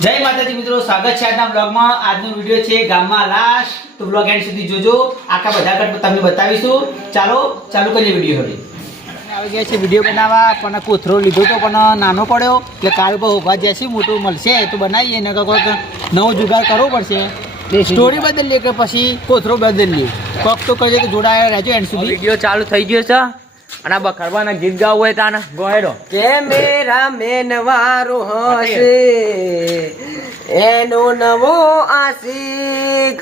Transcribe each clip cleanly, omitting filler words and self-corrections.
જય માતાજી મિત્રો, સ્વાગત છે આજના બ્લોગમાં। આજનો વિડિયો છે ગામમાં લાશ, તો બ્લોગ એન્ડ સુધી જોજો। આખા બધા કટ તમને બતાવીશું। ચાલુ કરીએ વિડિયો। હવે આવી ગયા છે વિડિયો બનાવવા, પણ કોથરો લીધો તો પણ નાનો પડ્યો, એટલે કાલ પર ઉભા જશે, મોટું મળશે તો બનાવીએ ને કોઈક નવો જુગાડ કરવો પડશે। સ્ટોરી બદલીએ કે પછી કોથરો બદલીએ, કોક તો કરજે તો જોડાયા રહેજો એન્ડ સુધી। વિડિયો ચાલુ થઈ ગયો છે અને બખરવાના ગીત ગાવું હોય તાને ગોહેડો કે મેરા મેનવારો હશે એનો નવો આશિક,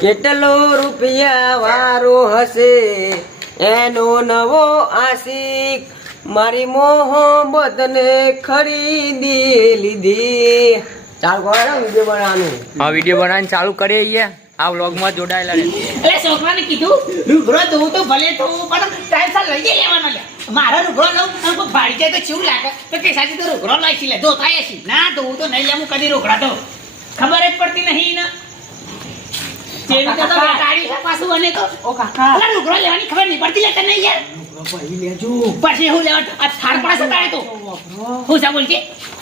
કેટલો રૂપિયા વારો હશે એનો નવો આશિક, મારી મોહબ્બતને ખરીદી લીધી। ચાલ ગોળો વિડિયો બનાવવાનું। હા, વિડિયો બનાવીને ચાલુ કરીએ। આ વ્લોગમાં જોડાયેલા રહે। એટલે છોકરાને કીધું રૂગડો ધોવું તો ભલે ધોવું, પણ ટાઈમ સાર લઈ જઈ લેવાનો લે। મારા રૂગડો લઉં અને કોઈ ભાડી જાય તો કેવું લાગે? તો કે સાચી તો રૂગડો લઈ છી લે, ધોતા છે ના ધોવું તો નહીં લેવું કદી રૂગડા તો ખબર જ પડતી નહીં ને ચેડી તો બેટાડી છે પાછું અને તો ઓ કાકા અલા રૂગડો લેવાની ખબર નહીં પડતી લેતા નહીં યાર। ભાઈ લેજો પછી હું લેવા આ થાળ પડા સતાડે તો હું સા બોલ છે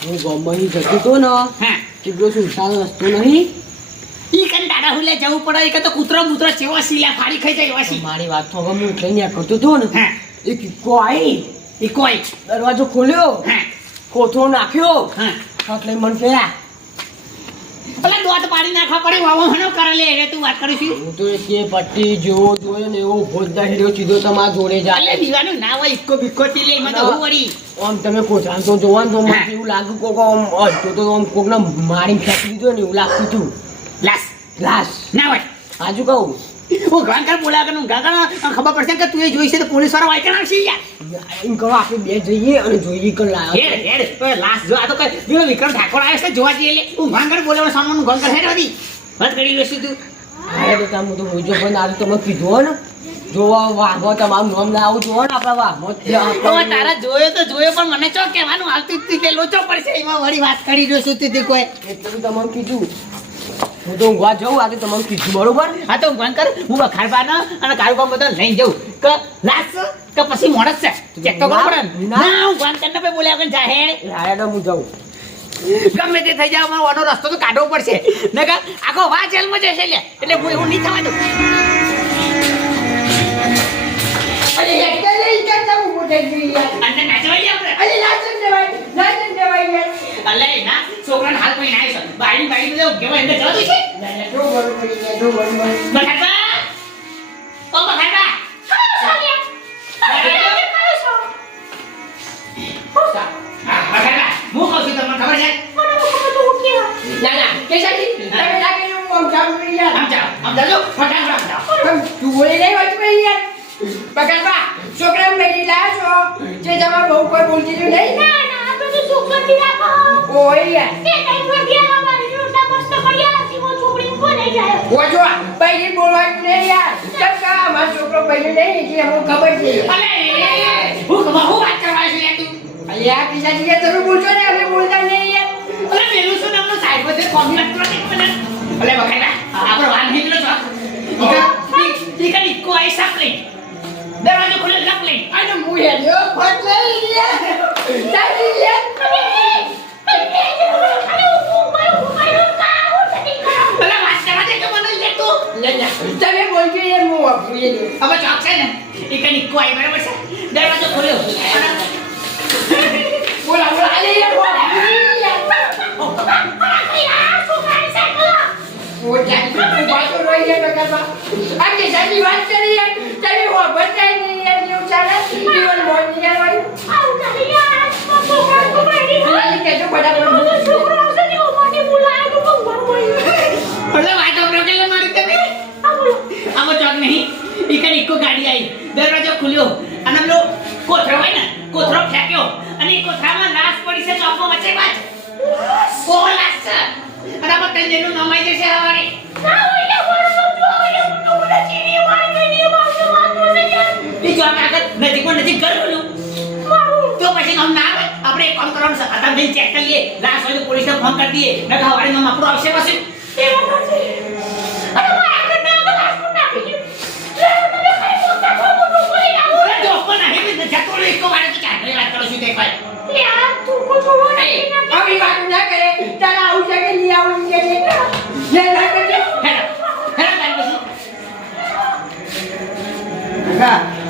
હું ગમઈ જતો તો ને હા કેટલો સુનસાન રસ્તો નહીં ઈ કન દાડા હુલે જવું પડે કે તો કૂતરો મૂતરો ચેવા સીલા ફાડી ખાઈ જાય એવા સી। મારી વાત તો હું એટલે ન્યા કરતો તો ને હા એક ઇકો આવી, ઈ કોઈ દરવાજો ખોલ્યો, હા કોથળો નાખ્યો, હા હાથ લઈ મન ફેરા। અલા દોત પાડી નાખવા પડે વાવો હનો કરે લે હવે તું વાત કરીશ। હું તો કે પટ્ટી જેવો જોયો ને એવો ભોજના હીરો સીધો તમારા જોડે અલે જાય। દીવાનું ના હોય ઇક્કો બિક્કો થી લે મને હું વળી આમ તમે કોથળા તો જોવાનું તો મને એવું લાગ્યું કોક આમ હલતો તો આમ કોકને મારીને ફેંકી દીધો ને એવું લાગતું હતું। લાસ લાશ ના હોય આજુ કહું હું ગાંકર બોલા કનું ગાંકર ખબર પડશે કે તું એ જોઈ છે તો પોલીસ વાળા વાયકણ આવશે યાર। એમ કરો આપણે બે જઈએ અને જોઈએ કે હેડ હેડ તો લાસ જો આ તો કઈ પેલો વિક્રમ ઠાકોર આવ્યો છે જોવા જઈએ લે। હું ગાંકર બોલાવવાનો સામાનનું ગાંકર હેડ હતી વાત કરી લેશું તું। અરે બેટા હું તો હોજો પણ આ તમે કીધું ને જોવા વાહમાં તમારું નામ ના આવું જોવો ને આપણા વાહમાં હવે તારા જોયો તો જોયો, પણ મને ચો કહેવાનું આવતું જ કે લોચો પડશે એમાં વળી વાત કરી જોશું તું કોઈ એટલું તમારું કીધું। હું તો ઊંઘવા જાઉં આજે તમારું કીધું બરોબર। હા તો ગાંકર હું બખાડવાના અને કાળુકા બધા લઈને જઉં કે લાસ કે પછી મોણસ છે ચેક તો કરો પડે ના હું ગાંકર ને બોલ્યા કે જા હેડ રાયડા હું જાઉં ગમે તે થઈ જાય મારો રસ્તો તો કાઢવો પડશે ને કે આખો વા જેલમાં જશે લે એટલે હું એવું નહીં થવા દઉં। અરે યાર લઈ જતા હું મોટે ગઈ અને નાચવાઈ આપણે અરે નાચન દેવાઈ યાર અલે ના છોકરાને હાલ કોઈ નાય છે બાડી તો કેવા અંદર જવા દે છે જો બરોબર બખાડા ઓ બખાડા હું કહું છું તમને ખબર છે ના કે સાચી તમે લાગે હું જાવ યાર આમ જાજો ફટાફટ આમ જાવ તું બોલે નહીં વાત મે યાર બગાડવા છોકરા મેરી લાશો જે તમાર બહુ કોઈ બોલતી જ નહીં ના આપણે તો છોકરી રાખો ઓય યાર કે કઈ ગયા મારી રોટલા મસ્ત કર્યા છે વો છોકરી કોને જાય ઓજો પૈલી બોલવા નહીં યાર ચક્કા મારો છોકરો પૈલી નહીં જે હું ખબર છે અલે હું વાત કરવા છે તું અલ્યા કિસાજી કે જરૂર બોલજો ને અમે બોલતા નહીં યાર અરે પેલું શું નામનો સાહેબ બધે કોમ્પ્લેટ પ્રોજેક્ટ મને અલે બખાડા આપણો વાન નીકળો છો ઈકા ઇકો આઈ સાપલે દરવાજો ખોલે લક લે અને હું હેડ્યો ફટ લઈ લે ચાલી લે અલે વાસ્તવમાં તે મને લે તો લે તમે બોલજો યાર હું વાપરી લે હવે ચોક છે ને ઈકા ઇકો આઈ બરાબર છે દરવાજો ખોલ્યો બોલા અલે યાર ઓ જાની બાતો રોઈ લે બગાડવા આ કે જાની વાત કરી યાર તમે હો બતાઈ ની યાર જેવું ચાલે જીવન મોજ ની યાર ભાઈ આવ ચાલી યાર છોકરા કો પડી હા કે જો બડા છોકરા આવશે ને ઓ મોટી બોલાય તો ભગવાન હોય અલે વાતો પ્રોકેલે મારી તમે આમ ચોક નહીં ઈકન ઇકો ગાડી આવી દરવાજો ખુલ્યો અને પેલો કોથરો હોય ને કોથરો ફેંક્યો અને કોથરામાં લાશ પડી છે ચોકમાં વચ્ચે વાત ઓ લાશ અને આ તંજેનું નામ આવી જશે હવારે ના હોય ને બોલો ચીની મારી ગઈ મારું મારું ને બીજો આગળ નજીક કરવાનું તો પછી નામ ના આવે આપણે એક કામ કરવાનું છે આતા બેન ચેક કરીએ લાશ હોય તો પોલીસને ફોન કરી દઈએ ને હવારે નામ આપણું આવશે પછી એ વાત છે અરે મારા આગળ ના લાશ નું નાખી દે તમે કઈ મોટા ખોટું બોલી આવો રે જો પણ નહીં ને જતો રે કો વાળે તો ચાલે વાત કરો છું તે ભાઈ યાર તું કો જોવા નહીં આવી વાત ના કરે તારા આવું છે કે હા